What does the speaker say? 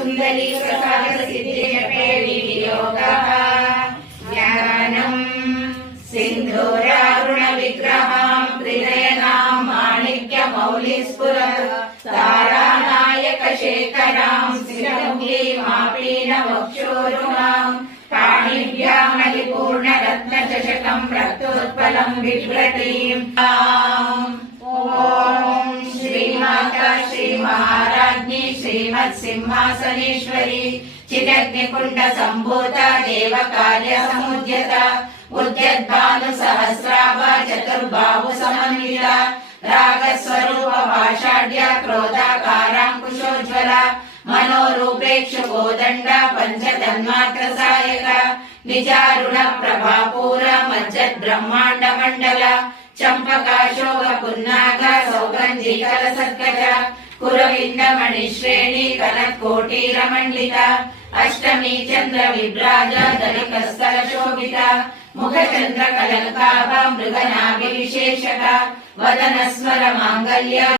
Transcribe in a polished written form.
सुन्दरी प्रसाद सिद्धिजपे विनियोगः ज्ञानं सिन्धूरारुण विग्रहां त्रिनयनां माणिक्यमौलिस्फुरत् तारानायक शेखरां श्रीमुखीमापीनवक्षोरुहां पाणिभ्यामलिपूर्णरत्नचषकं रक्तोत्पलं बिभ्रतीम् ॐ श्रीमाता श्रीमहाराज्ञी श्रीमत्सिंहासनेश्वरी चिदग्निकुण्ड सम्भूता देवकार्यसमुद्यता उद्यद्भानुसहस्राभा चतुर्बाहु समन्विता रागस्वरूप भाषाढ्या क्रोधाकाराङ्कुशोज्ज्वला मनोरूपेक्षु कोदण्ड पञ्चतन्मात्र सायक निजारुण प्रभापूर मज्जद् ब्रह्माण्ड मण्डल चम्पकाशोक पुन्नाग सौगन्धि कलसत्कज कुरविन्द मणिश्रेणी कनत्कोटीरमण्डित अष्टमी चन्द्र विभ्राज धनिकस्थल शोभित मुखचन्द्र कलङ्काभ मृगनाभि विशेषक वदन स्मर माङ्गल्य